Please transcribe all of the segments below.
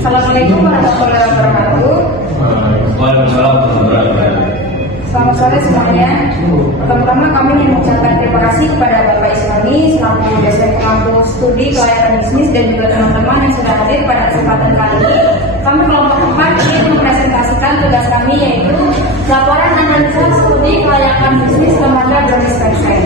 Assalamualaikum warahmatullahi wabarakatuh. Waalaikumsalam warahmatullahi wabarakatuh. Selamat sore semuanya. Pertama-tama kami ingin mengucapkan terima kasih kepada Bapak Islami selaku dosen pengampu studi kelayakan bisnis dan juga teman-teman yang sudah hadir pada kesempatan kali ini. Kami kelompok 4 ingin mempresentasikan tugas kami yaitu laporan analisa studi kelayakan bisnis lembaga Brownies Website.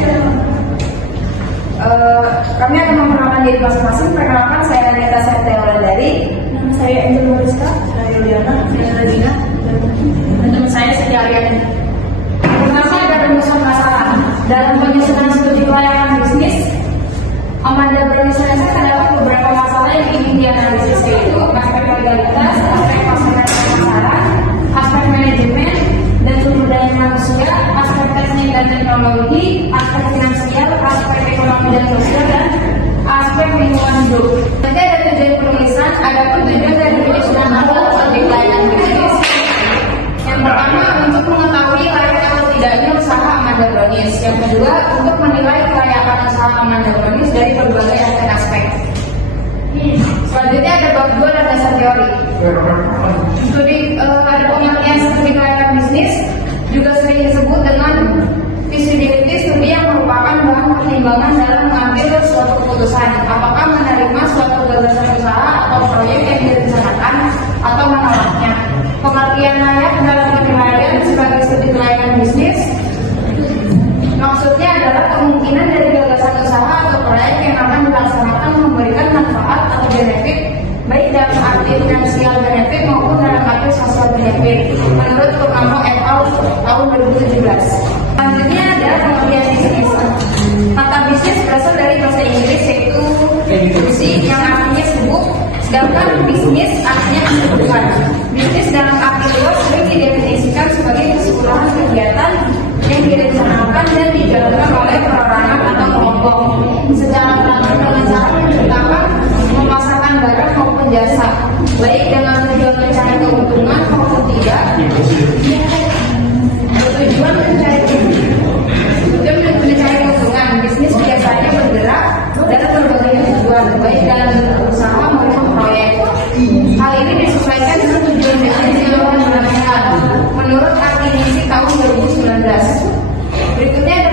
Kami akan memperkenalkan diri masing-masing. Perkenalkan, saya Aneta Septiawardari. Nama saya Angel Mariska. Saya Yuliana. Saya Radina. Dan teman saya Siti Ariani. Pertama ada rumusan masalah dalam penyusunan studi kelayakan bisnis. Amanda Brownies Website terdapat beberapa masalah yang ingin dianalisis, yaitu aspek legalitas, aspek masalah, aspek manajemen dan sumber daya manusia, aspek teknik dan teknologi, aspek finansial, aspek ekonomi dan sosial, dan aspek lingkungan hidup. Nanti ada tujuan penulisan, ada pun tujuan dari penyusunan awal studi kelayakan bisnis. Yang pertama, untuk mengetahui layak atau tidaknya usaha Amanda Brownies. Yang kedua, untuk menilai kelayakan usaha Amanda Brownies dari berbagai aspek. Selanjutnya ada bab 2 dan dasar teori. Ada pengertian studi kelayakan bisnis, juga sering disebut dengan feasibility studi, yang merupakan bahan pertimbangan dalam mengambil suatu keputusan apakah menerima suatu gagasan usaha atau proyek yang direncanakan atau menolaknya. Pengertian layak dalam penilaian sebagai studi kelayakan bisnis maksudnya adalah kemungkinan dari gagasan usaha atau proyek yang akan dilaksanakan memberikan manfaat atau benefit baik dalam arti finansial benefit maupun dalam arti sosial benefit menurut Purnamo et al. Tahun 2017. Selanjutnya ada pengertian bisnis. Kata bisnis berasal dari bahasa Inggris yaitu busi yang artinya sibuk, sedangkan bisnis artinya kesibukan. Bisnis dalam arti luas sering didefinisikan sebagai keseluruhan kegiatan yang direncanakan dan dijalankan oleh perorangan atau kelompok secara beragam dengan cara yang pertama memasarkan barang maupun jasa, baik dengan tujuan mencari keuntungan maupun tidak. Tujuan mencari keuntungan, bisnis biasanya bergerak dalam berbagai tujuan, baik dalam bentuk usaha maupun proyek. Hal ini disesuaikan dengan tujuan bisnis yang dilakukan menurut arti misi tahun 2019. Berikutnya ada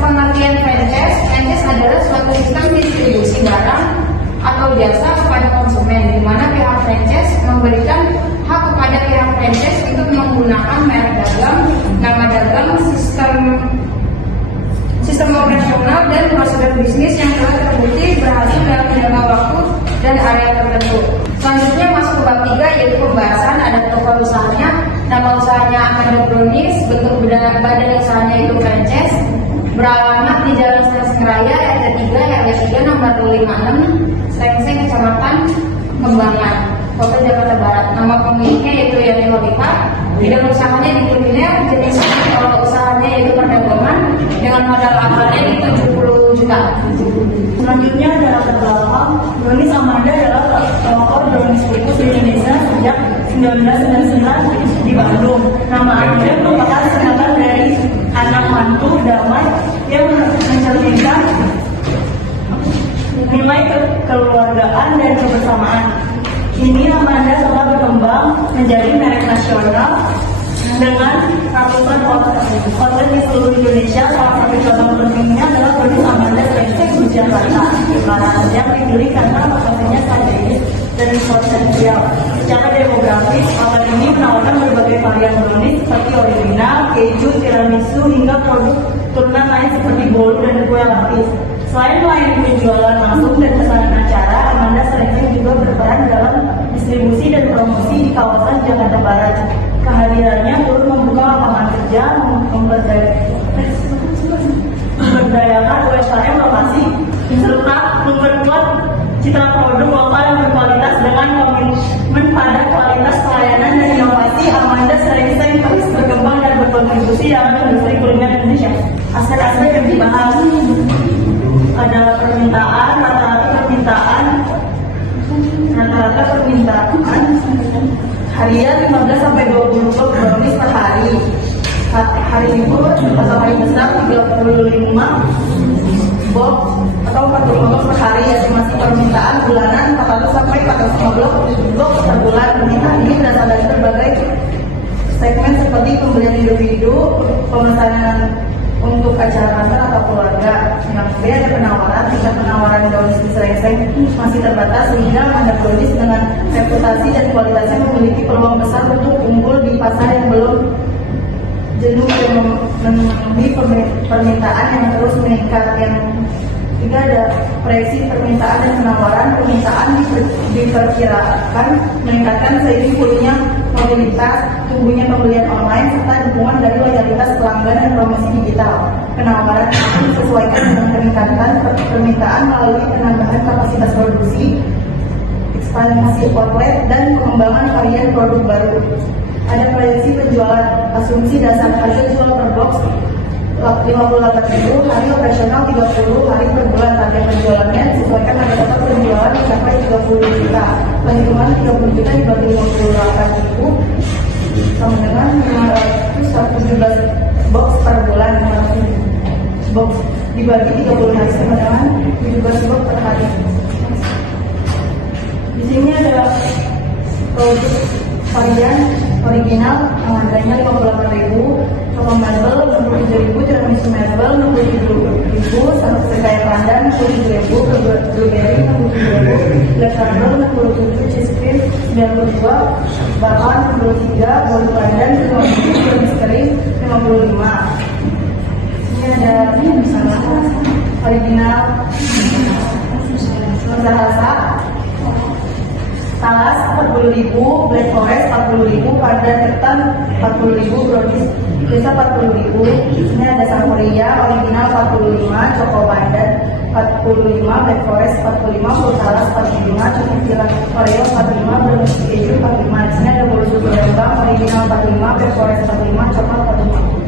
pengertian franchise. Franchise adalah suatu sistem distribusi barang atau jasa kepada konsumen, di mana pihak franchise memberikan hak kepada pihak franchise untuk menggunakan merek dagang, nama dagang, sistem operasional dan prosedur bisnis yang telah terbukti berhasil dalam jangka waktu dan area tertentu. Selanjutnya masuk ke bab 3 yaitu pembahasan. Ada profil usahanya, nama usahanya Amanda Brownies, bentuk badan usahanya itu franchise, beralamat di Jalan Serengseng Raya RT 3 nomor 256 Serengseng, Kecamatan Kembangan, Kota Jakarta Barat. Nama pemiliknya yaitu Yani Holifah. Bidang usahanya di kuliner, jenis usahanya yaitu perdagangan dengan modal awalnya di 70 juta. Selanjutnya adalah latar belakang. Brownies Amanda adalah pelopor brownies kulkus di Indonesia sejak 1999 di Bandung. Nama Amanda merupakan singkatan dari anak mantu damai yang mencerminkan nilai kekeluargaan dan kebersamaan. Ini Amanda telah berkembang menjadi merek nasional dengan ratusan outlet di seluruh Indonesia. Salah satu contoh pentingnya adalah Brownies Amanda Website di Jakarta, yang dipilih karena lokasinya strategis dan potensial. Secara demografis, outlet ini menawarkan berbagai varian brownies seperti original, keju, tiramisu, hingga produk turunan lain seperti bolu dan kue lapis. Selain melayani penjualan langsung dan pesanan acara, Amanda sering juga berperan dalam distribusi dan promosi di kawasan Jakarta Barat. Kehadirannya turut membuka lapangan kerja, memberdayakan UMKM lokasi, serta memperkuat citra produk lokal yang berkualitas dengan komitmen pada kualitas pelayanan dan inovasi. Amanda sering terus berkembang dan berkontribusi dalam industri kuliner Indonesia. Aspek-aspek yang dibahas ada permintaan, rata-rata permintaan harian 15 sampai 20 brownies per hari. Hari libur atau hari besar 35 box atau 45 box per hari, estimasi permintaan bulanan 400 sampai 450 box per bulan. Permintaan ini berasal dari berbagai segmen seperti pembelian individu, pemesanan untuk acara kantor atau keluarga. Yang B ada penawaran. Jika penawaran brownies di Srengseng masih terbatas, sehingga Amanda Brownies dengan reputasi dan kualitasnya memiliki peluang besar untuk unggul di pasar yang belum jenuh dan memenuhi permintaan yang terus meningkat. Yang tiga ada proyeksi permintaan dan penawaran. Permintaan diperkirakan meningkatkan seiring pulihnya mobilitas, tumbuhnya pembelian online, serta dukungan dari loyalitas pelanggan dan promosi digital. Penawaran itu disesuaikan dengan peningkatan permintaan melalui penambahan kapasitas produksi, ekspansi outlet, dan pengembangan varian produk baru. Ada proyeksi penjualan. Asumsi dasar harga jual per box 58.000, hari operasional 30 hari per bulan. Target penjualannya disesuaikan harga total penjualan mencapai 30 juta. Perhitungan 30 juta dibagi 58.000 sama dengan 517 box per bulan. 500 box dibagi 30 hari sama dengan 17 box per hari. Di sini ada produk varian original yang harganya 58.000, toko mebel 67.000, tiramisu mebel 67.000, satu sekaya pandan 67.000, blueberry 67.000, black candle 67, cheese cream 92, bakwan 63, bolu pandan 50, tiramisu kering 55. Ini ada misalnya original rasa talas 40.000, black forest 40.000, pandan ketan 40.000, brownies biasa 40.000. Ini ada Sampurya original 45, Choco pandan 45, black forest 45, full talas 45, coklat Oreo 45, brownies keju 45. Di sini ada bolu susu lembang original 45, black forest 45, coklat 45.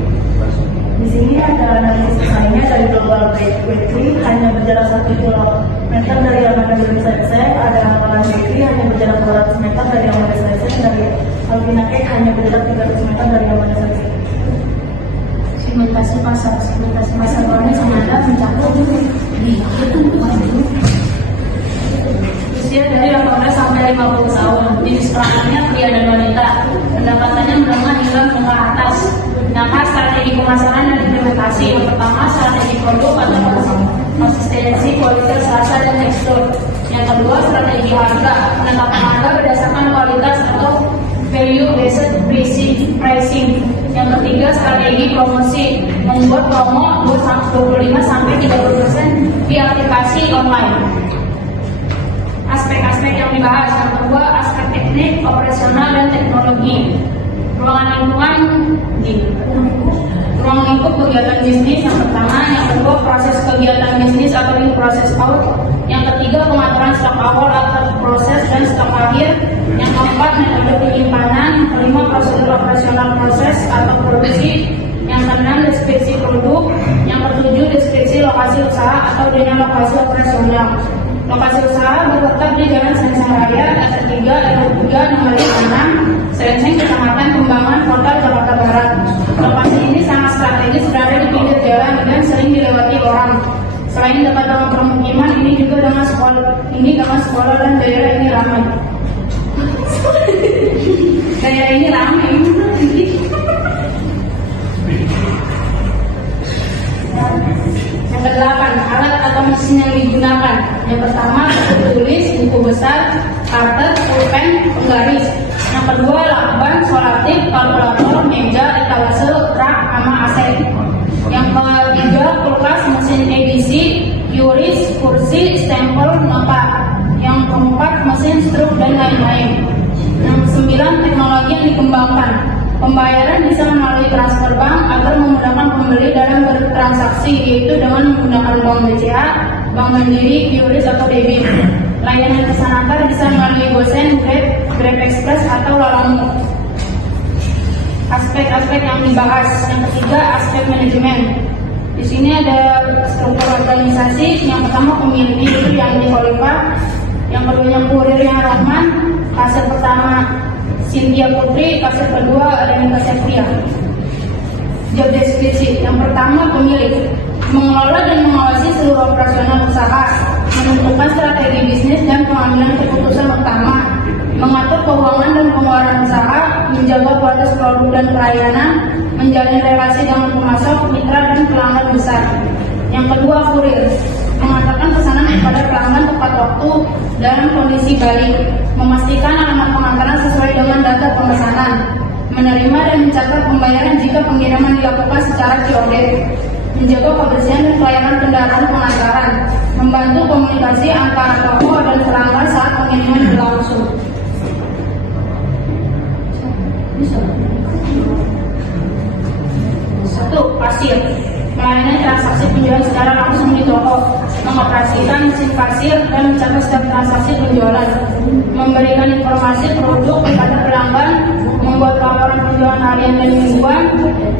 Di sini ada analisis lainnya dari Global Bakery, hanya berjarak 1 km dari Amanda Brownies. Ada Amalan Bakery hanya berjarak 200 meter dari Amanda Brownies. Dari Alvina Cake hanya berjarak 300 meter dari Amanda Brownies. Segmentasi pasar brownies yang ada mencakup usia dari 18 sampai 50 tahun. Jenis pelayanannya pria dan wanita. Pendapatannya menengah hingga menengah atas. Sedangkan strategi pemasaran dan implementasi. Yang pertama, strategi produk atau konsistensi, kualitas rasa dan tekstur. Yang kedua, strategi harga. Penetapan harga berdasarkan kualitas atau value based pricing. Yang ketiga, strategi promosi. Membuat promo 25 sampai 30% di aplikasi online. Aspek-aspek yang dibahas. Yang kedua, aspek teknik, operasional dan teknologi. Ruangan lingkungan ruang lingkup kegiatan bisnis. Yang pertama, yang kedua proses kegiatan bisnis atau in process out. Yang ketiga, pengaturan stok awal atau proses dan stok akhir. Yang keempat, metode penyimpanan. Yang kelima, prosedur operasional proses atau produksi. Yang keenam, deskripsi produk. Yang ketujuh, deskripsi lokasi usaha atau dengan lokasi operasional. Lokasi usaha berletak di Jalan Srengseng Raya, RT 3, RW 3, nomor 6, Srengseng, Kecamatan Kembangan, Kota Jakarta Barat. Lokasi ini sangat strategis, berada di pinggir jalan dan sering dilewati orang. Selain dekat dengan permukiman, ini juga dengan sekolah dan daerah ini ramai. Daerah ini ramai. Yang kedelapan, alat atau mesin yang digunakan. Yang pertama, buku tulis, buku besar, kartu, pulpen, penggaris. Yang kedua, lakban, solatif, kalkulator, meja, etalase, rak, sama AC. Yang ketiga, kulkas, mesin edisi, QRIS, kursi, stempel, nota. Yang keempat, mesin struk dan lain-lain. Yang kesembilan, teknologi yang dikembangkan. Pembayaran bisa melalui transfer bank atau memudahkan pembeli dalam bertransaksi, yaitu dengan menggunakan bank BCA, bank mandiri, QRIS atau debit. Layanan pesan antar bisa melalui GoSend, Grab Express atau Lalamove. Aspek-aspek yang dibahas. Yang ketiga, aspek manajemen. Di sini ada struktur organisasi. Yang pertama, pemilik itu yang Khalifa. Yang kedua, kurirnya Rahman. Kasir pertama Cynthia Putri, kasir kedua Renika Sepria. Job deskripsi. Yang pertama, pemilik mengelola dan mengawasi seluruh operasional usaha, menentukan strategi bisnis dan pengambilan keputusan utama, mengatur keuangan dan pengeluaran usaha, menjaga kualitas produk dan pelayanan, menjalin relasi dengan pemasok, mitra dan pelanggan besar. Yang kedua, kurir mengantarkan pesanan kepada pelanggan tepat waktu dalam kondisi balik, memastikan alamat pengantaran sesuai dengan data pemesanan, menerima dan mencatat pembayaran jika pengiriman dilakukan secara COD, menjaga kebersihan dan pelayanan kendaraan pengantaran, membantu komunikasi antara toko dan pelanggan saat pengiriman berlangsung. Satu, kasir melayani transaksi penjualan secara langsung di toko, mengoperasikan mesin kasir dan mencatat setiap transaksi penjualan, memberikan informasi produk kepada pelanggan, membuat laporan penjualan harian dan mingguan,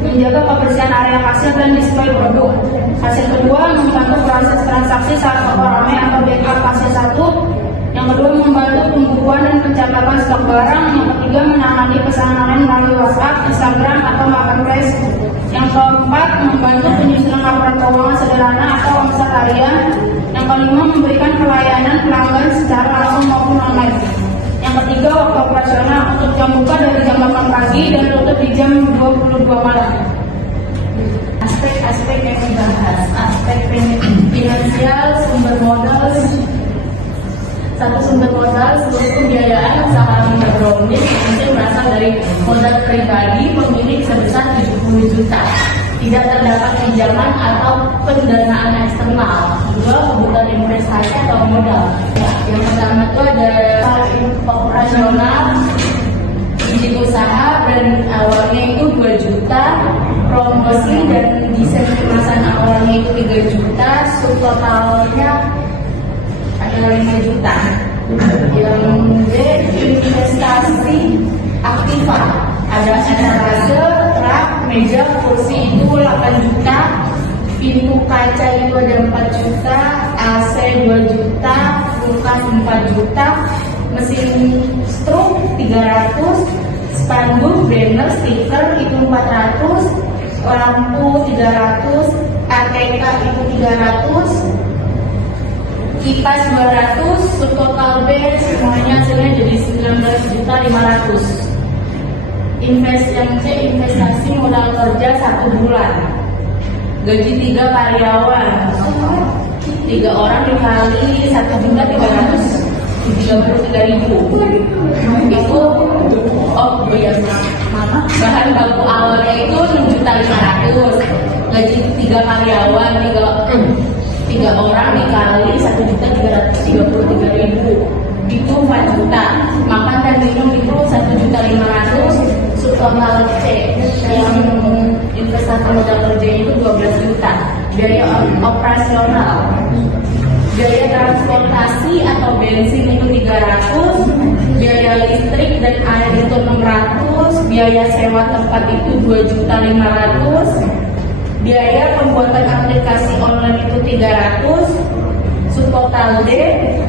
menjaga kebersihan area kasir dan display produk. Hasil kedua, membantu proses transaksi saat toko ramai atau backup kasir satu. Yang kedua, membantu pembukuan dan pencatatan stok barang. Yang ketiga, menangani pesanan online melalui WhatsApp, Instagram, atau Marketplace. Yang keempat, membantu penyusunan laporan keuangan sederhana atau omset harian. Yang kelima, memberikan pelayanan pelanggan secara langsung maupun online. Yang ketiga, waktu operasional untuk jam buka dari jam 8 pagi dan tutup di jam 22 malam. Aspek-aspek yang dibahas, aspek finansial, sumber modal. Satu, sumber modal, seluruh pembiayaan usaha mikrobrownies mungkin berasal dari modal pribadi pemilik sebesar 70 juta. Tidak terdapat pinjaman atau pendanaan eksternal. Dua, kebutuhan investasi atau modal. Yang pertama itu ada operasional, izin usaha dan awalnya itu 2 juta, promosi dan desain kemasan awalnya itu 3 juta, subtotalnya ada 5 juta. Yang B, investasi aktiva, ada etalase, rak, meja, kursi itu 8 juta, pintu kaca itu ada 4 juta, AC 2 juta, kulkas 4 juta, mesin struk 300, spanduk, banner, stiker itu 400, lampu 300, ATK itu 300, kipas 200, subtotal B semuanya hasilnya jadi 19.500.000. Investasi modal kerja 1 bulan, gaji 3 karyawan, 3 orang dikali 1.333.000. Itu bahan baku awalnya itu 6.500.000, gaji 3 karyawan, 3 orang dikali 1.333.000 itu 4 juta. Makan dan minum itu 1.500.000. Subtotal C yang investasi modal kerja itu 12 juta. Biaya operasional, biaya transportasi atau bensin itu 300, biaya listrik dan air itu 600, biaya sewa tempat itu 2.500.000, biaya pembuatan aplikasi online itu 300, subtotal D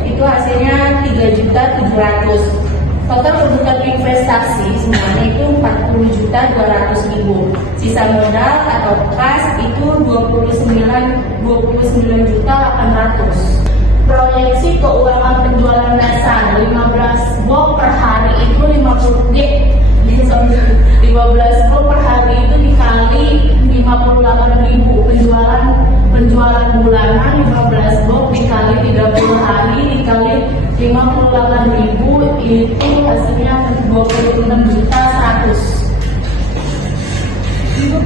itu hasilnya 3.700.000. Total kebutuhan investasi semuanya itu 40.200.000. Sisa modal atau kas itu 29.800.000. Proyeksi keuangan penjualan dasar 15 box per hari itu 50 15 box per hari itu dikali 58.000. Penjualan bulanan 15 box dikali 30 hari dikali 58.000 itu hasilnya 26.100.000.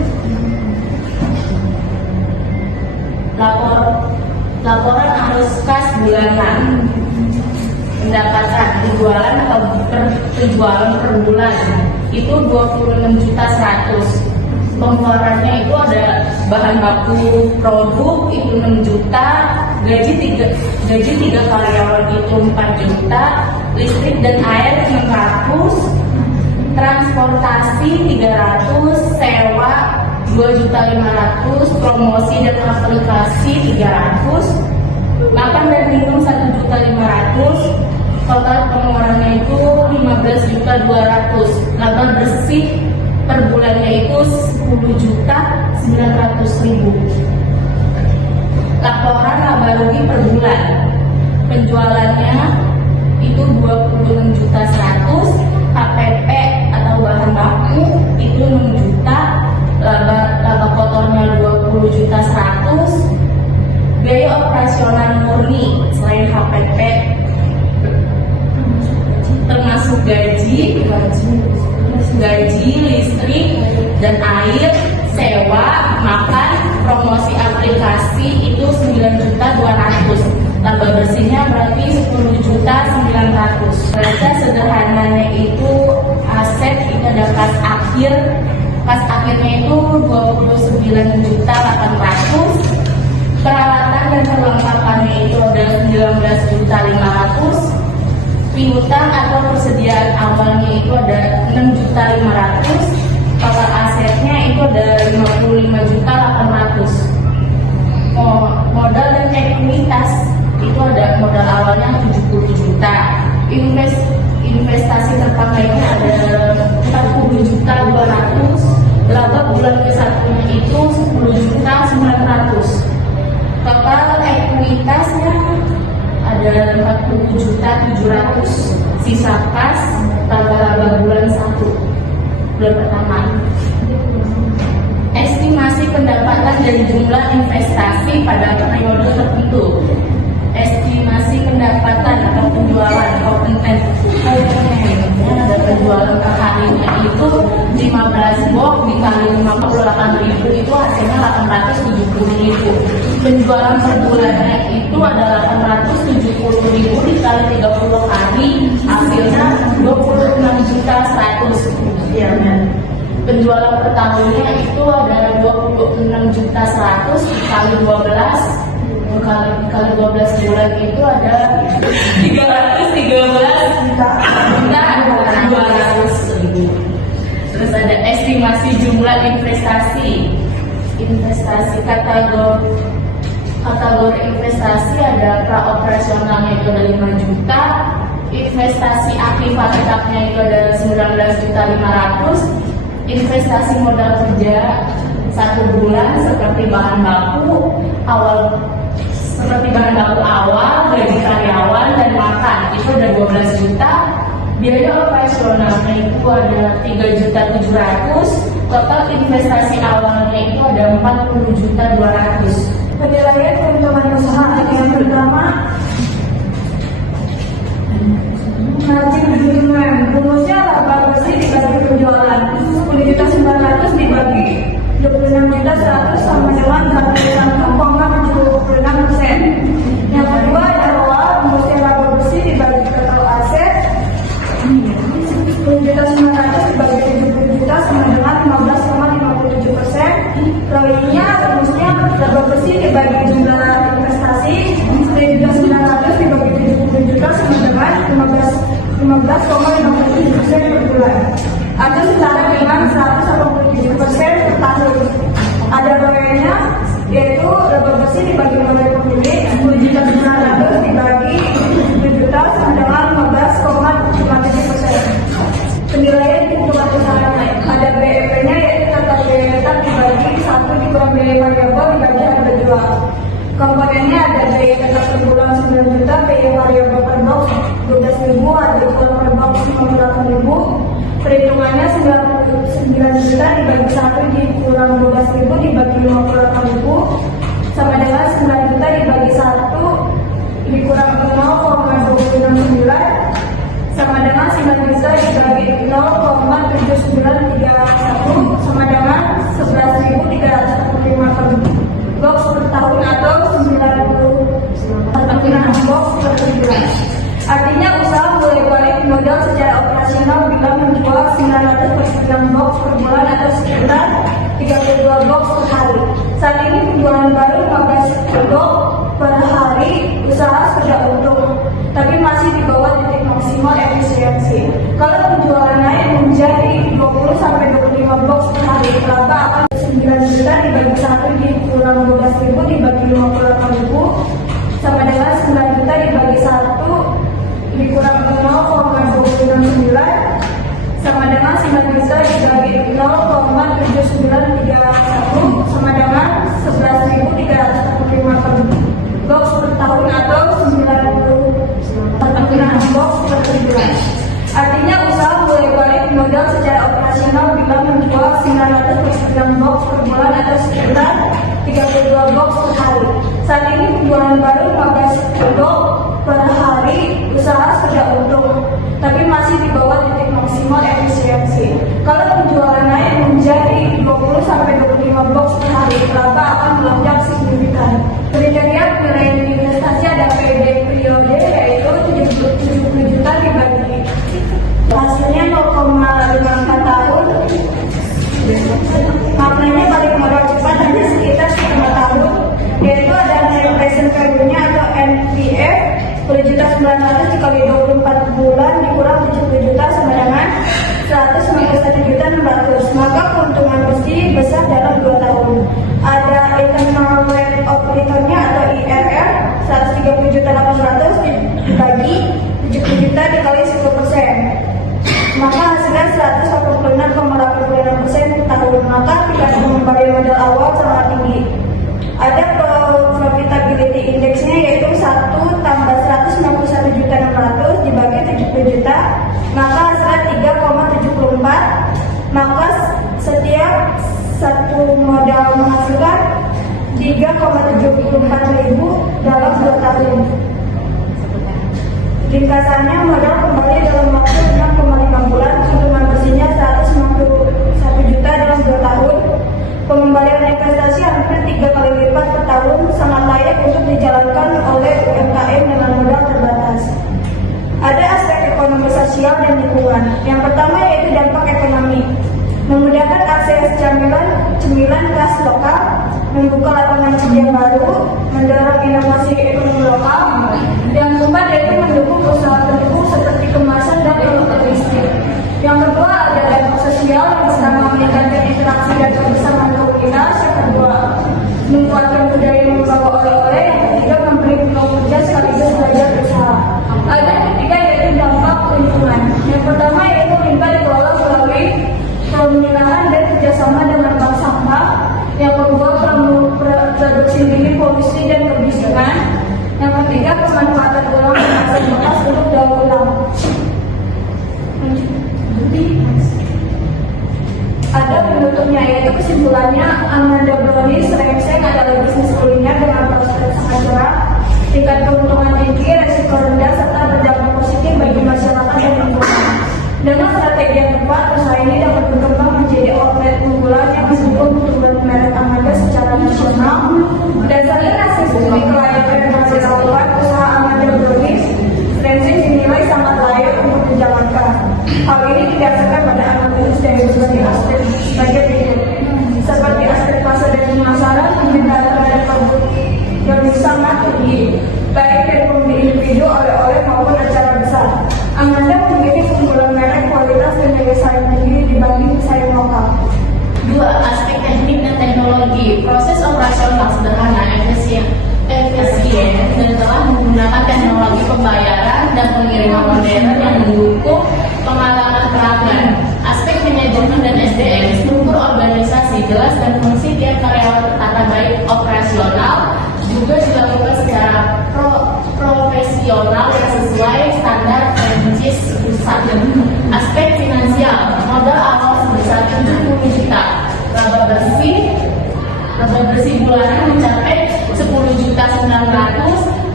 Laporan arus kas bulanan, pendapatan penjualan atau penjualan per bulan itu 26.100.000. Pengeluarannya itu ada bahan baku produk itu 6 juta, gaji 3 karyawan itu 4 juta, listrik dan air 600, transportasi 300, sewa 2.500.000, promosi dan aplikasi 300, makan dan minum 1.500.000. Total pengeluarannya itu 15.200.000. Laba bersih per bulannya itu 10.900.000. Laporan laba rugi per bulan, penjualannya itu 26.100.000, KPP atau bahan baku itu 6 juta, laba kotornya 20.100.000, biaya operasional murni selain KPP termasuk gaji, listrik dan air, sewa, makan, promosi aplikasi itu 9.200.000. Laba bersihnya berarti 10.900.000. Baca sederhananya itu aset itu ada kas akhir. Kas akhirnya itu 29.800.000. Peralatan dan perlengkapannya itu ada 19.500.000. Piutang atau persediaan awalnya itu ada 6.500.000. Total asetnya itu ada 55.800.000. Modal dan ekuitas itu ada modal awalnya 70 juta. Investasi terpakainya ada 40.200.000. Laba bulan ke-1 itu 10.900.000. Total ekuitasnya ada 40.700.000. Sisa kas tambah laba bulan 1 bulan pertama. Estimasi pendapatan dan jumlah investasi pada periode tertentu. Estimasi pendapatan atau penjualan komponen ada penjualan per harinya itu 15 box dikali 58.000 itu hasilnya 870.000. Penjualan per bulannya itu ada 870.000 dikali 30 hari hasilnya 26.100.000. Penjualan per tahunnya itu ada 26.100.000 dikali 12 bulan itu ada 313.200.000. Terus ada estimasi jumlah investasi kategori investasi ada praoperasionalnya itu ada 5 juta, investasi aktiva tetapnya itu ada 19.500.000, investasi modal kerja 1 bulan seperti bahan baku awal, gaji karyawan dan makan itu ada 12 juta. Biaya operasionalnya itu ada 3.700.000. Total investasi awalnya itu ada 40.200.000. Penilaian keuntungan usaha yang pertama, margin keuntungan. Rumusnya laba bersih dibagi penjualan 10.900.000 dibagi 26.100.000 sama dengan 41,76%. Yang kedua adalah rumusnya laba bersih dibagi total aset 10.900.000 dibagi 70 juta sama dengan 15,57%. Proyeknya rumusnya laba bersih dibagi jumlah investasi 10.900.000 dibagi 70 juta sama dengan 15,57% per bulan. Ada setara dengan 187% per tahun. Ada proyeknya yaitu laba bersih dibagi modal pemilik 10.900.000 dibagi 7 juta sama dengan 15,57%. Penilaian keuntungan usahanya ada BEP-nya yaitu total biaya tetap dibagi 1 dikurang biaya variabel dibagi harga jual. Komponennya ada biaya tetap per bulan 9 juta, biaya variabel per box 12.000, harga jual per box 58.000. Perhitungannya 9 juta dibagi 1 dikurang 12.000 dibagi 58.000 sama dengan 9 juta dibagi 1 dikurang 0,269 sama dengan 9 juta dibagi 0,7931 sama dengan 11.345 per box per tahun atau 96 box per bulan. Artinya usaha mulai balik modal secara operasional bila menjual 909 box per bulan atau sekitar 32 box per hari. Saat ini penjualan baru 15 box per hari, usaha sudah untung, tapi masih di bawah titik maksimal efisiensi. Kalau penjualan naik menjadi 20-25 box per hari, laba akan 9 juta dibagi 1 dikurang 12.000 dibagi 58.000 sama dengan 9 juta dibagi 1 dikurang 0,269 sama dengan 9 juta dibagi 0,269 Saat ini penjualan baru 15 kilo per hari, usaha sudah untung, tapi masih di bawah titik maksimal efisiensi. Kalau penjualan naik menjadi 20-25 box per hari, laba akan melonjak signifikan. Kriteria nilai investasi ada PD periode yaitu 70 juta dibagi hasilnya 0,54 tahun. Maknanya balik modal cepat hanya sekitar 5 tahun, yaitu ada net present value-nya atau NPF 10.900 dikali 24 bulan dikurang 70 juta sama dengan 191.600. Maka keuntungan pasti besar dalam 2 tahun. Ada internal rate of return-nya atau IRR 130.800 dibagi 70 juta dikali 10%. Maka hasilnya 186,86% tahun. Maka tingkat pengembalian modal awal sangat tinggi. Ada profitability index-nya yaitu 1 tambah 191.600 dibagi 70 juta, maka hasilnya 3,74. Maka setiap satu modal menghasilkan 3,74 ribu dalam 2 tahun. Ringkasannya, modal kembali dalam waktu 6,5 bulan, keuntungan bersihnya 191 juta dalam 2 tahun. Pengembalian investasi hampir 3 kali lipat per tahun, sangat layak untuk dijalankan oleh UMKM dengan modal terbatas. Ada aspek ekonomi sosial dan lingkungan. Yang pertama yaitu dampak ekonomi. Memudahkan akses cemilan khas lokal, membuka lapangan kerja baru, mendorong inovasi ekonomi lokal. Yang keempat yaitu mendukung usaha pendukung seperti kemasan dan logistik. Yang kedua ada dampak sosial, yang pertama meningkatkan interaksi dan kebersamaan komunitas. Yang kedua menguatkan budaya membawa oleh-oleh. Yang ketiga memberi peluang kerja sekaligus belajar usaha. Ada yang ketiga yaitu dampak lingkungan. Yang pertama yaitu limbah dikelola melalui pemilahan dan kerjasama dengan bank sampah. Yang kedua produksi dini polusi dan kebisingan. Yang ketiga pemanfaatan ulang kemasan bekas untuk daur ulang. Ada penutupnya yaitu kesimpulannya, Amanda Brownies Rengseng adalah bisnis kuliner dengan prospek sangat cerah, tingkat keuntungan tinggi, resiko rendah, serta berdampak positif bagi masyarakat dan lingkungan. Dengan strategi yang tepat, usaha ini dapat berkembang menjadi outlet unggulan yang mendukung pertumbuhan merek Amanda secara nasional. Dasarnya hasil studi kelayakan yang masih dilakukan, usaha Amanda Brownies Rengseng dinilai sangat layak untuk dijalankan. Hal ini didasarkan pada analisis dari berbagai aspek sebagai berikut, seperti aspek pasar dan pemasaran, permintaan terhadap produk yang sangat tinggi, baik dari pembeli individu, oleh-oleh maupun acara besar. Amanda memiliki keunggulan merek, kualitas dan daya saing tinggi dibanding pesaing lokal. 2. Aspek teknik dan teknologi. Proses operasional sederhana, efisien, dan telah menggunakan teknologi pembayaran dan pengiriman modern yang mendukung pengalaman pelanggan. Aspek manajemen dan SDM, struktur organisasi jelas dan fungsi tiap karyawan tertata baik operasional juga dilakukan secara profesional yang sesuai standar franchise usaha. Aspek finansial, modal awal sebesar 70 juta, laba bersih bulanan mencapai 10.900.000,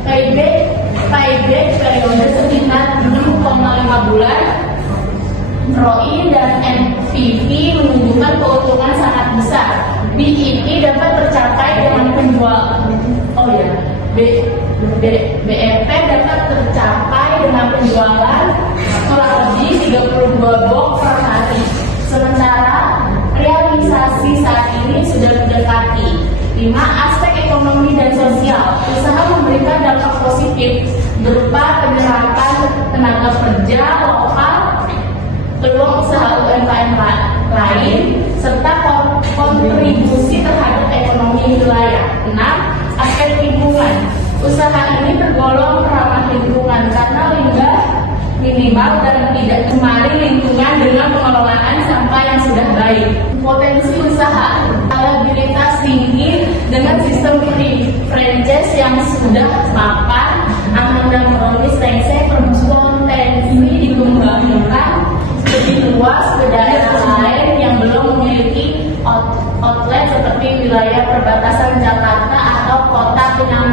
payback periode sekitar 6,5 bulan. ROI dan NPV menunjukkan keuntungan sangat besar. BEP dapat tercapai dengan BEP dapat tercapai dengan penjualan kurang lebih 32 box per hari. Sementara realisasi saat ini sudah mendekati. 5. Aspek ekonomi dan sosial. Usaha memberikan dampak positif berupa penyerapan tenaga kerja lokal, peluang usaha UMKM lain, serta kontribusi terhadap ekonomi wilayah. 6. Aspek lingkungan. Usaha ini tergolong ramah lingkungan karena limbah minimal dan tidak cemari lingkungan dengan pengelolaan sampah yang sudah baik. Potensi usaha, stabilitas tinggi dengan sistem franchise yang sudah mapan. Amanda Brownies Rengseng berpotensi dikembangkan lebih luas ke daerah lain yang belum memiliki outlet seperti wilayah perbatasan Jakarta atau kota Pinang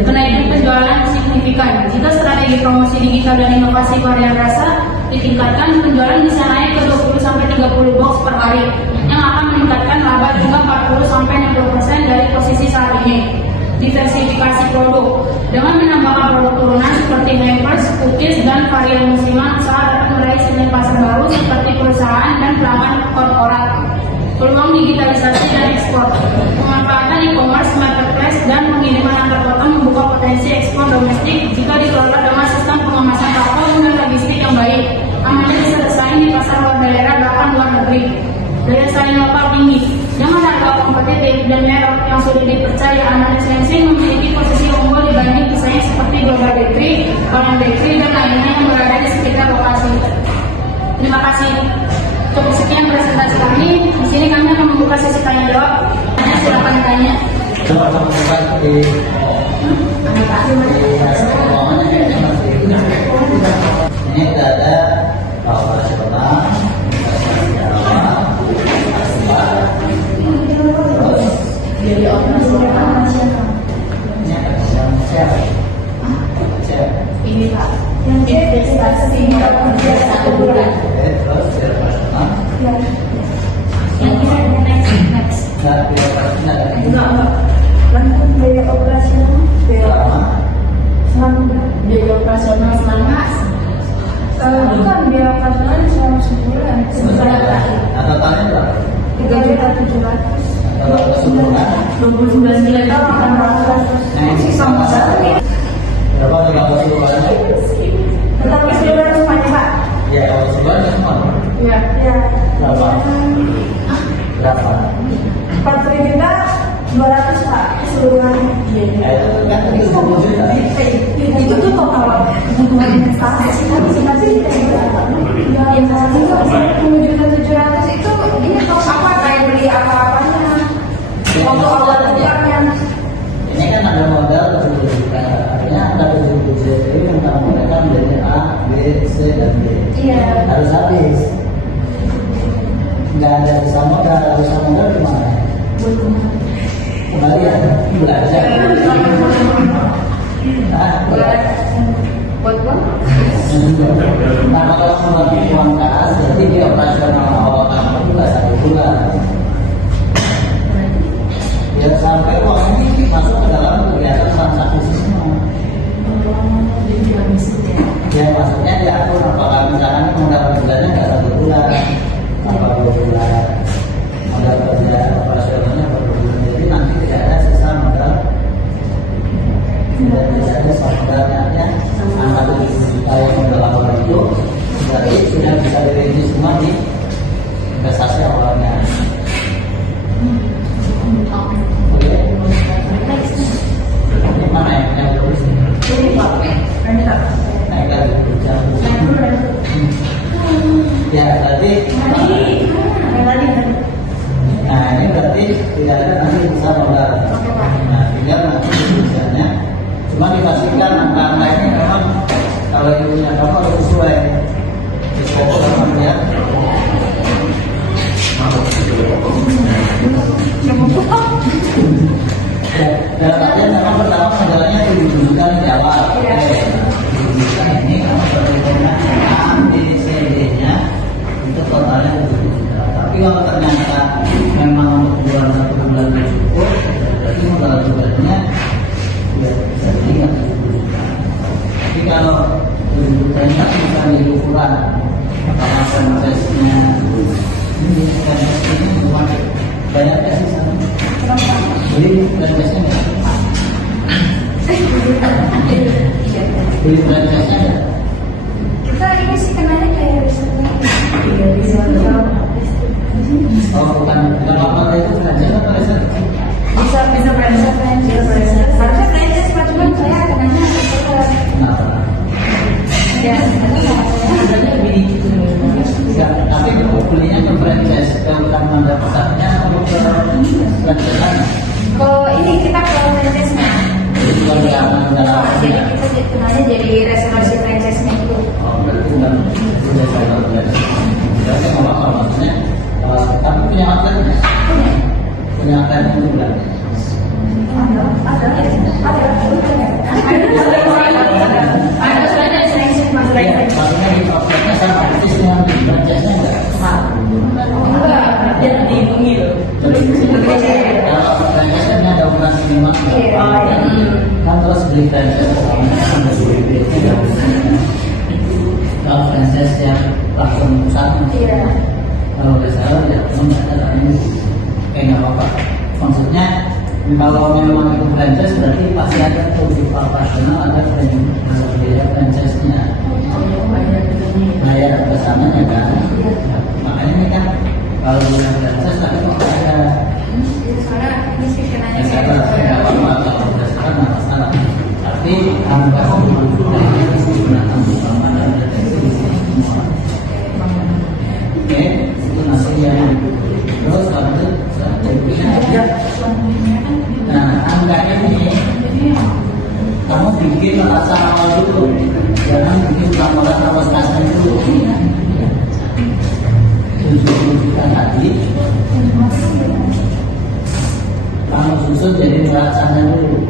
Kenaikan penjualan signifikan. Jika strategi promosi digital dan inovasi varian rasa ditingkatkan, penjualan bisa naik ke 20-30 box per hari, yang akan meningkatkan laba hingga 40-60% dari posisi saat ini. Diversifikasi produk. Dengan menambahkan produk turunan seperti hampers, cookies, dan varian musiman, usaha dapat meraih segmen pasar baru seperti perusahaan dan pelanggan korporat. Peluang digitalisasi dan ekspor. Pemanfaatan e-commerce, marketplace, dan pengiriman antar kota membuka potensi ekspor domestik jika dikelola dengan sistem pengemasan pakem dan logistik yang baik. Amannya bisa bersaing di pasar luar daerah bahkan luar negeri. Daya saing lokal tinggi. Dengan harga kompetitif dan merek yang sudah dipercaya, Amanda Sensing memiliki posisi unggul dibanding pesaing seperti Global Bakery, Orang Bakery, dan lainnya yang berada di sekitar lokasi. Terima kasih. Cukup sekian presentasi kami. Di sini kami akan membuka sesi tanya jawab. Silakan tanya. Coba kamu buka di ruangannya kayaknya masih ini tidak ada operasi pertama, operasi awal, terus Jadi operasi ini ada yang siapa? ini Pak, yang investasi kerja 1 bulan. Terus biar personal, Yang ini next. nggak biar personal, Enggak. Langsung biaya operasional, selama Biaya operasional selama bukan biaya operasional selama sebulan. sebulan. Atau tahun berapa? 3.700.000. Atau sebulan? 29 juta 800. Nah, ini sama saja. Berapa 30 bulan? Tetapi sebulan semuanya Pak. Ya, kalau sebulan semua. Ya. Berapa? Berapa? 4 juta 200 Pak seluruhannya. Ya, itu kan 30 juta. Itu tuh total kebutuhan investasi kan masing-masing ya investasi 10.700.000 itu ini kalau apa kayak beli apa-apanya untuk awal kerjanya. Ini kan ada modal 70 juta. Artinya ada 70 juta yang kamu mereka menjadi A, B, C, dan D. Iya. Harus habis. Nggak ada bisa modal gimana? Kembalian belajar. Buat uang? Nah, kalau membagi uang kas, berarti dia operasional awal kamu juga 1 bulan. Biar sampai uang ini masuk ke dalam kegiatan transaksi semua. Ya maksudnya diatur apakah misalkan modal bulannya nggak 1 bulan, apa 2 bulan, modal kerja operasionalnya per bulan. Jadi nanti tidak ada sisa modal. Tidak ada sisa modalnya ya. Angka 7 juta yang modal awal itu berarti sudah bisa dirinci semua di investasi awalnya. Oke. Ini mana yang terus? Ini Pak. Ini Pak. Naik lagi jam. Ya berarti nah ini berarti tidak ada nanti bisa modal. Nah tinggal nanti tujuannya cuma dipastikan angka-angka ini memang kalau ibunya kamu harus sesuai sama dia. Ya, dalam artian memang pertama modalnya dibutuhkan di awal. Ini kamu perhitungan A, B, C, D-nya itu totalnya 7 juta. Tapi kalau ternyata memang untuk bulan 1 bulan cukup, berarti modal bulannya ya bisa tinggal 7 juta. Tapi kalau 7 jutanya bisa di ukuran apakah franchise-nya ini franchise-nya cuma banyak kasih sana. Beli franchise-nya beli franchise-nya ada. Kita ini sih kenanya kayak bisa Oh bukan apa itu franchise apa research? bisa franchise. Harusnya franchise Pak, cuman saya kenanya Kenapa? ya Enggak, tapi kalau belinya ke franchise ke mana pasarnya atau ke franchise-nya? kalau ini kita ke franchise-nya. Bukan ke dalam. Jadi kita kenanya jadi reservasi franchise-nya itu. Oh berarti bukan sudah saya franchise. Jadi nggak apa-apa maksudnya. Tapi punya akadnya. Punya akadnya itu bukan. Ada. beli franchise pertamanya ada BBB nya kalau franchise yang langsung pusatnya kalau nggak salah ya ada ini nggak apa-apa. Maksudnya kalau memang itu franchise berarti pasti ada tujuh operasional, ada biaya franchise-nya, bayar bersamanya kan. Makanya ini kan kalau bukan franchise tapi kok ada saya nggak apa-apa kalau berdasarkan masalah. Tapi angka yang digunakan bersama dan deteksi di sini semua. Oke, itu masih yang terus lanjut selanjutnya. Nah, angkanya ini kamu bikin rasa awal dulu, jangan bikin laporan awal kasar dulu. 70 juta tadi, kamu susun jadi merasanya dulu.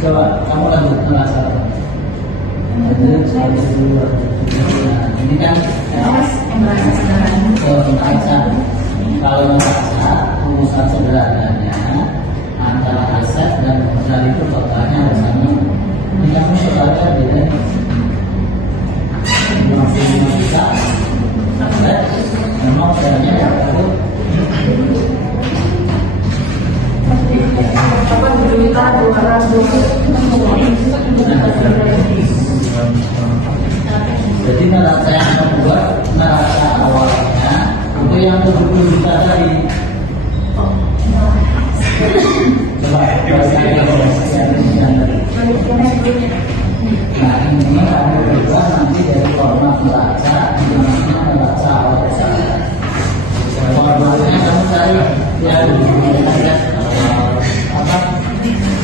Coba kamu lanjut merasa. Ini kan kalau merasa rumusan sederhananya antara aset dan modal itu totalnya ada sama. Ini kamu totalnya beda. 55 juta aset, memang modalnya ya baru 8.200.000. Jadi neraca yang membuat neraca awalnya itu yang 70 juta tadi. Coba nah ini ada juga nanti dari format neraca, namanya neraca awal usaha. Formatnya kamu cari yang ada apa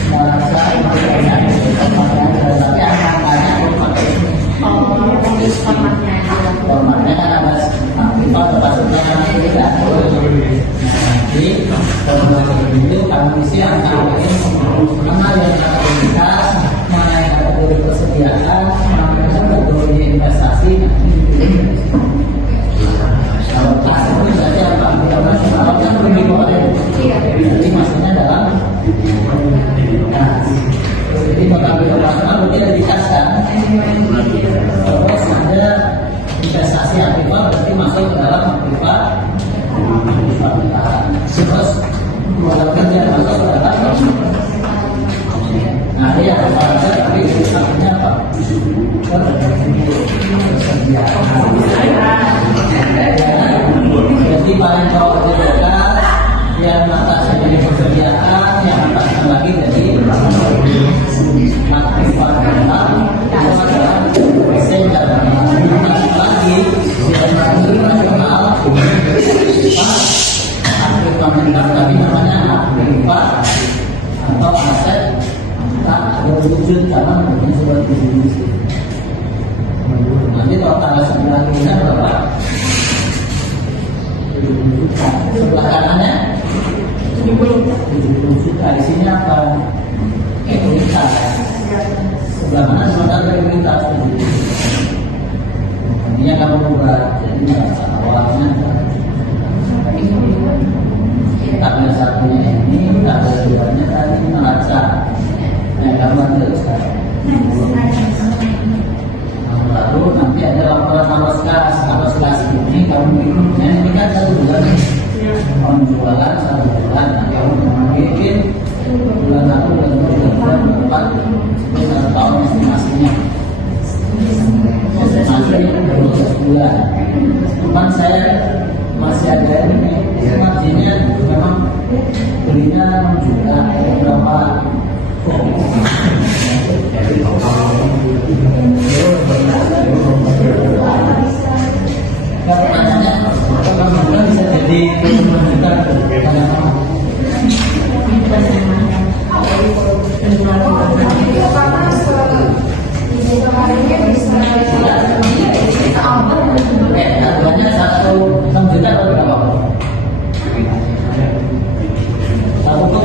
neraca tapi angka-angkanya aku pakai formatnya kan ada aktifan termasuknya nanti tidak nanti format itu kamu isi angka-angka mana yang kategoritas, mana yang kategori persediaan, mana yang kategori investasi. Kalau pas itu berarti apa? Kita masuk awal kan lebih boleh. Jadi maksudnya dalam jadi total operasional berarti ada dikaskan. Terus ada investasi aktifan berarti masuk ke dalam aktifan. Terus modal kerja masuk ke dalam. Nah dia apa tapi artinya apa? Jadi paling bawah dekat yang atas jadi pekerjaan, yang atasnya lagi jadi aktifan total itu adalah persen dan lagi yang nasional aktifan meningkat tapi namanya aktifan atau aset tak berwujud karena mempunyai sebuah distribusi. Nanti total 9 bulan berapa? 70 juta. Sebelah kanannya 70 juta. Di sini apa? Ekuitas. Sebelah mana modal ekuitas 70 juta. Intinya kamu buat jadi neraca awalnya. Tabel satunya ini, tabel duanya tadi neraca. Nah, kamu ambil sekarang. Lalu nanti ada laporan awas kas ini kamu bikinnya ini kan 1 bulan penjualan 1 bulan. Nah, kamu bikin bulan 1, bulan 2, bulan 4 1 tahun estimasinya. Estimasi 12 bulan. Cuman saya masih ada ini marginnya memang belinya 6 juta berapa pertanyaannya apakah bisa jadi 5 juta harganya 6 juta atau berapa? Satu kok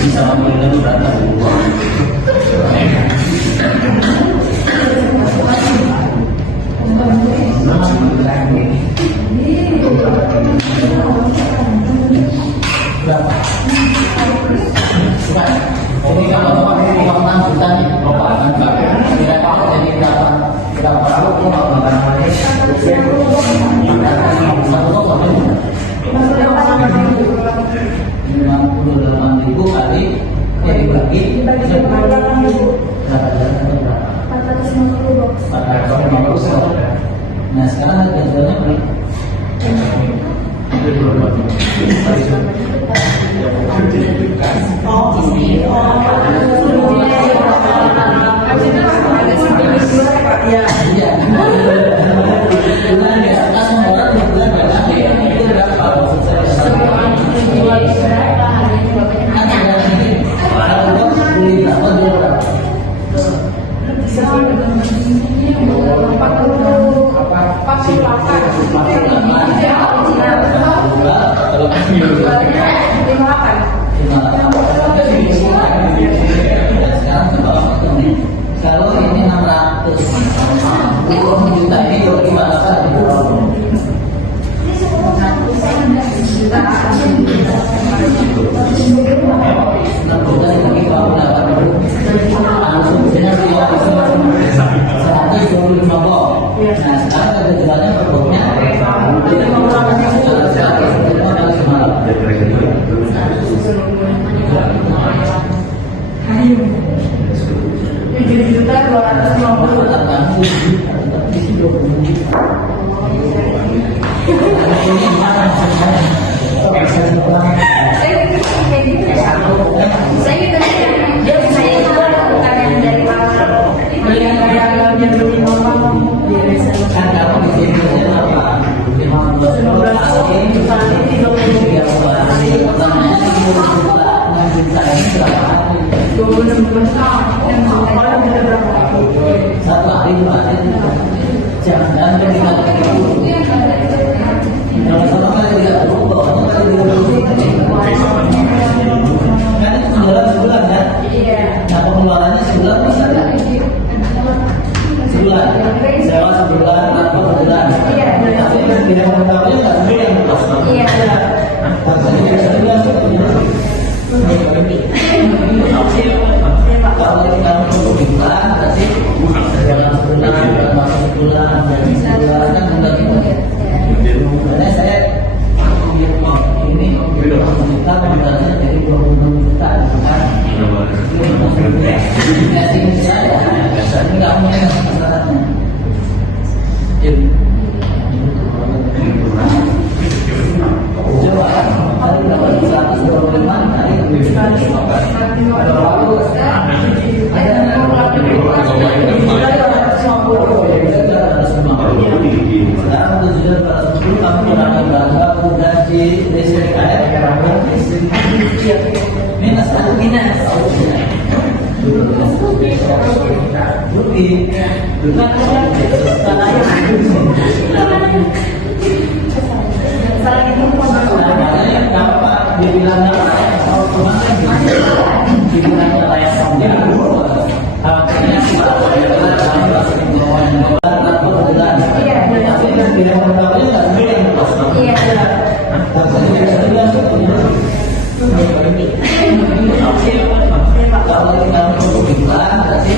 bisa mengenal berapa? jualnya 58. Sekarang ke bawah potong nih. Kalau ini 600 juta ini 28 Saya bukan yang dari mana. Satu hari jangan ketika kalau satu kali tidak berubah, satu kali tidak berubah, kan itu sebulan kan? Nah pengeluarannya sebulan bisa kan? Sebulan, sewa sebulan, apa sebulan? Tapi tidak mengetahui nggak sebulan yang kosong. Kalau kita untuk bulan, berarti dalam sebulan, masuk sebulan, dan sebulan kan mudah itu. Makanya saya ini kita modalnya jadi 26 juta, kan? Ini saya, ini nggak punya kesalahannya. Coba hari dapat 125, hari sekarang sudah 410 kamu berangkat berangkat udah di listrik air minus atau minus rugi makanya kenapa dibilang kalau kemana dibilang layak sambil akhirnya tidak mengetahui nggak sebenarnya yang kosong. Kalau kita untuk bulan, berarti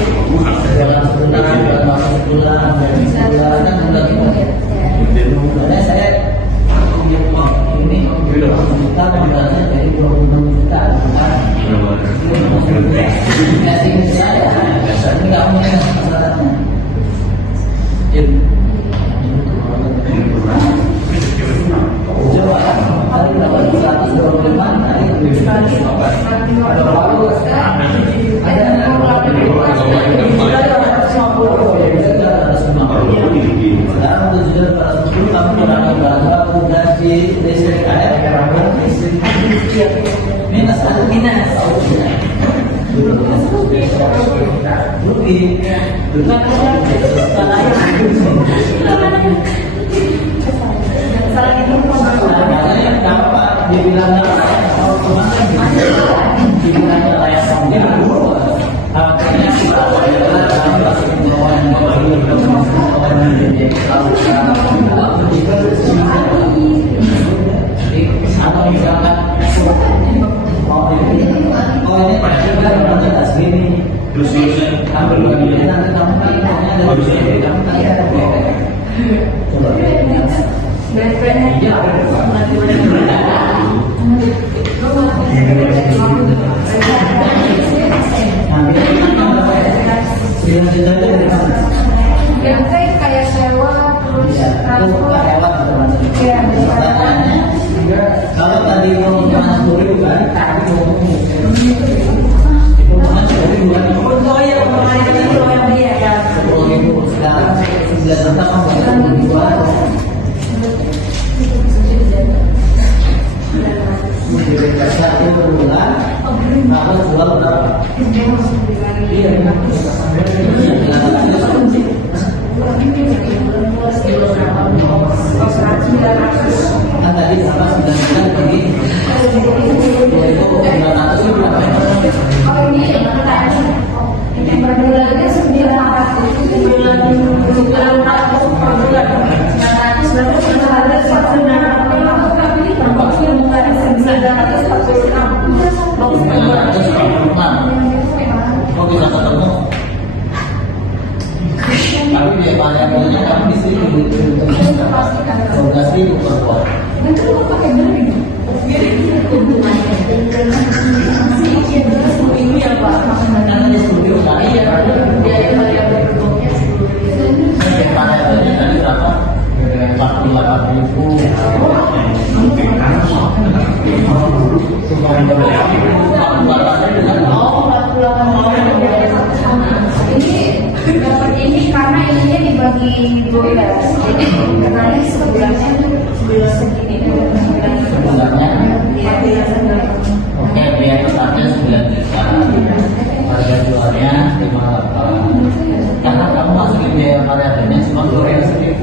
dalam sebulan, masuk sebulan, dan sebulan kan mudah itu. Makanya saya ini kita modalnya dari 26 juta, kan? Ini saya, ini nggak punya kesalahannya. Coba hari dapat 125, hari sekarang sudah 410 kamu berangkat berangkat udah di listrik air minus atau minus rugi makanya kenapa dibilang kalau kemana dibilang layak sambil akhirnya atau misalkan oh ini pada kita segini terus ambil lagi nanti kamu kan ada di kamu kan ada coba iya Kayak sewa terus kalau tadi mau panas dulu kan itu panas dulu kan sekarang 9 juta kan jual satu bulan aku jual berapa? Iya kan tadi tadi sama 9 bagi 2.900 itu berapa? Oh ini yang berbulannya 900 per bulan. 900 berarti seharga 900 per box yang bukan 946 box per bulan. 946. Kok bisa ketemu? Tapi biaya variabelnya kamu di sini untuk berapa? 12.000 per box. Itu lo pakai beli. Ini ya Pak, Karena di studio kali ya, biaya variabel produknya 10.000. biaya variabelnya tadi berapa? 48.000. Ini dapat ini karena ininya dibagi 12. Jadi karena ini sebulannya segini. Sebulannya? Iya. Oke, biaya tetapnya 9 juta. Harga jualnya 58. Karena kamu masukin biaya variabelnya cuma 2.000.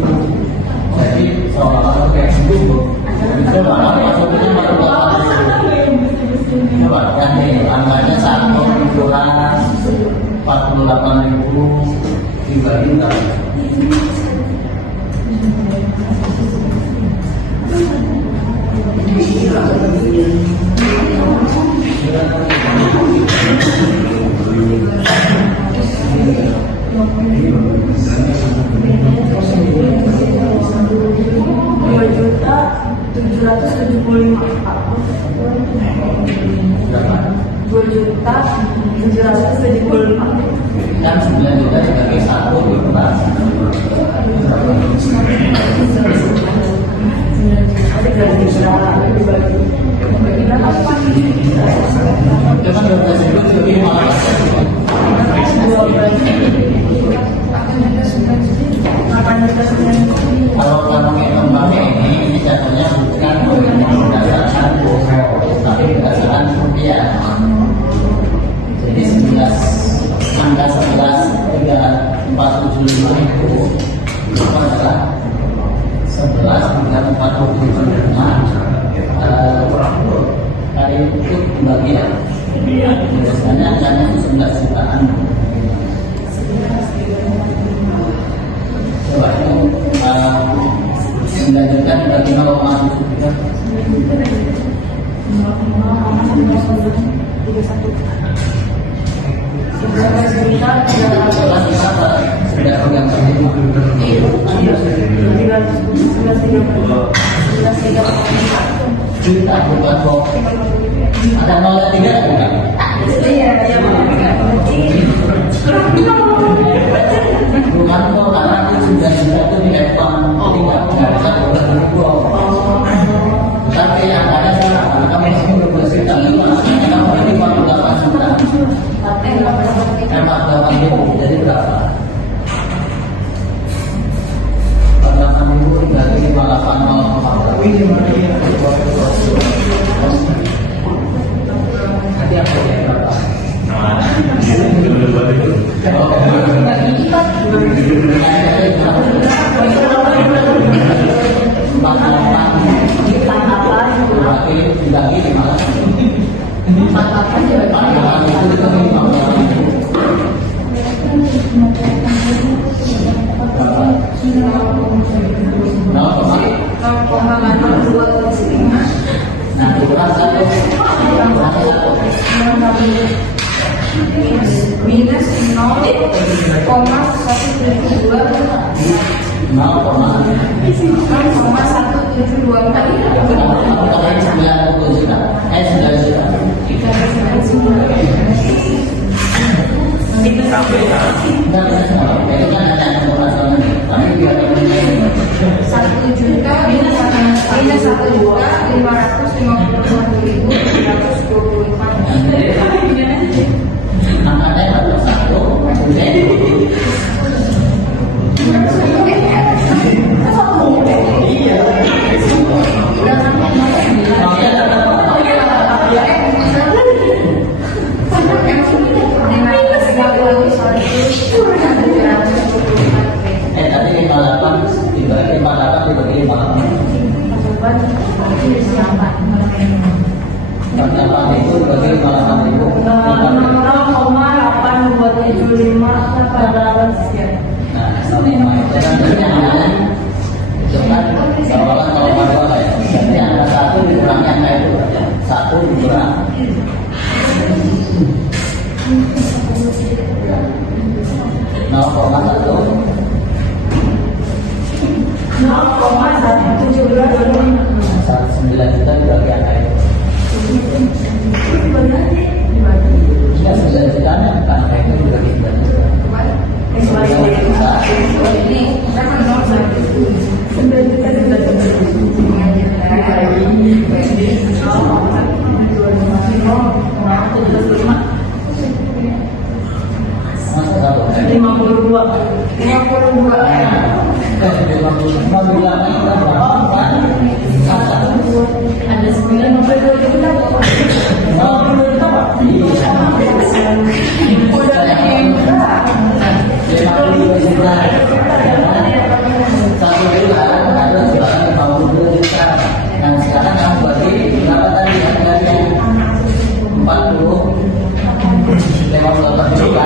Jadi seolah-olah kayak gitu. Coba kamu masukinnya baru 8.000. Coba kan nih, angkanya 1 bulan 48.000 dibagi berapa? Berapa? 2.775.000. Kan 9 juta dibagi 1 berapa? Itu kan 12.000 dibagi 15. Kalau kamu ngitung pakai ini jatuhnya bukan berdasarkan tapi berdasarkan rupiah. Jadi 11 angka 11.3475 itu adalah 11.3475 kali itu dibagi ya. Biasanya angkanya itu 11 jutaan. Coba itu 9 juta dibagi 0,7. Sudah pegang juta bukan kok. Ada 0,3 bukan? Iya, iya. Bukan kok, karena itu 9 juta itu di depan. Jadi nggak bisa berubah. Tapi yang ada sekarang, kamu masih 12 juta. Makanya kamu ini 48 juta. 48.000, jadi berapa? 48.000 dibagi 58.0. Nanti apa ya berapa? Dibagi 5. 48 itu dibagi 0,2. Nah, kurang 1. Minus 0,172 Minus 30. 48 itu bagi 58.000. 0,825 sekian. Nah, sama itu kan berarti angkanya itu kan seolah kalau dua lah ya. Berarti angka 1 dikurangi angka itu aja. 1 dikurang 0,1 9 juta dibagi angka itu. Ya 9 juta kan angka itu dibagi 9 juta. 9 juta. Ini berapa nomor satu? Masuk satu. 52. 52. Ada 9 mobil 2 juta. Satu bulan ada jualan 52 juta. Nah sekarang kamu bagi berapa tadi harganya? 58 juta.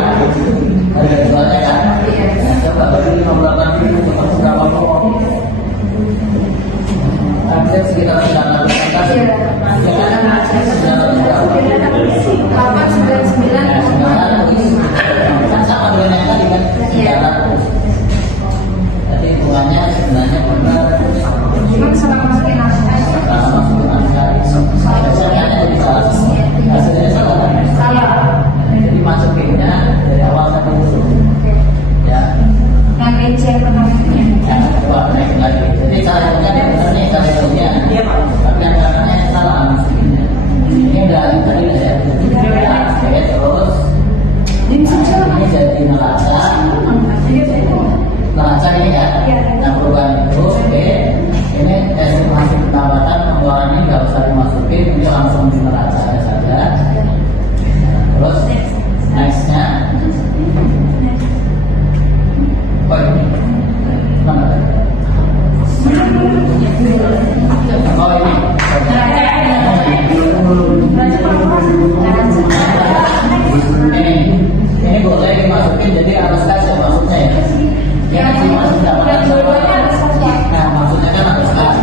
Harga jualnya kan? Nah, coba bagi 58.000 ketemu berapa pokok? Hampir sekitar 900 juta. Ya kan? 900 juta. 899. Nah, sekarang kan sama dengan yang tadi kan? 900. Jadi hitungannya sebenarnya benar. Cuma salah masukin angka. Salah masukin angka. Hasilnya jadi salah. Hasilnya salah kan? Salah. Jadi masukinnya dari awal tadi dulu. Ya. Yang rincian yang pertamanya. Ya, coba naik lagi. Jadi cara hitungnya benar nih, cara hitungnya. Iya, Pak. Tapi yang caranya salah masukinnya. Ini udah tadi udah saya. Oke, terus. Ini jadi neraca. Neraca ini ya. Nah perubahan itu, oke. Ini estimasi pendapatan pengeluaran ini nggak usah dimasukin, ini langsung di neraca saja. Nah, terus nextnya, oh ini mana? Oh ini. Ini boleh dimasukin, jadi harus kasih maksudnya ya. Ya, masih pendapatan sama. Nah, maksudnya kan harus kas.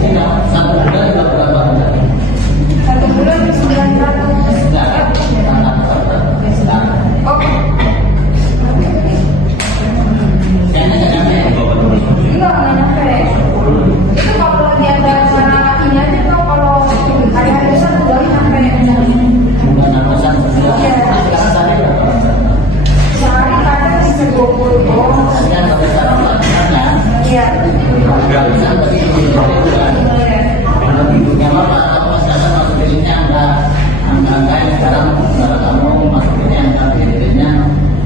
Ini satu bulan juga berapa bulan? Satu bulan 900. Enggak, enggak. Oke. Kayaknya nggak nyampe. Enggak nyampe. Itu kalau di antara cara ini aja tuh kalau hari-hari itu satu bulan nyampe. Bulan atasan sebulan. Sekarang sehari berapa? Sehari kadang bisa 20. Tadi kan kalau sekarang pelatihannya, Iya. nggak bisa bagi bulan. Kalau ibunya bapak atau sekarang masukinnya angka yang sekarang saudara kamu masukinnya angka kreditnya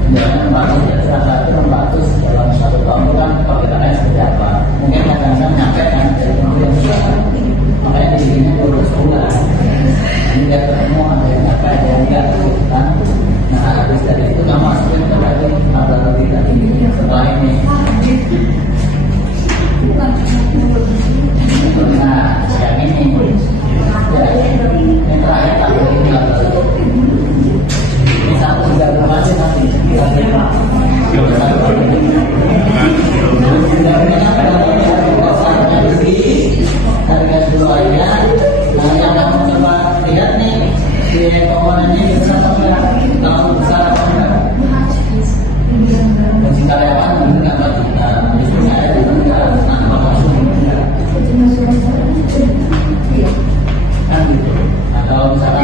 penjualan bagus ya salah satu 400 dalam 1 tahun itu kan perkiraannya seperti apa? Mungkin kadang-kadang nyampe kan dari kemudian bulan. Makanya di sini 12 bulan. Ini dia ketemu ada yang nyampe ada yang enggak kan. Nah habis dari itu kamu masukin ke lagi ada lebih tadi setelah ini. Nah yang ini ya, yang terakhir tabel ini ini satu tiga bulan aja nanti harga jualnya. Nah yang kamu coba lihat nih di komponennya besar apa enggak? Kalau besar apa enggak? Gaji karyawan mungkin nggak 4 juta, istrinya ada juga, nah langsung kan gitu. Nah, kalau misalkan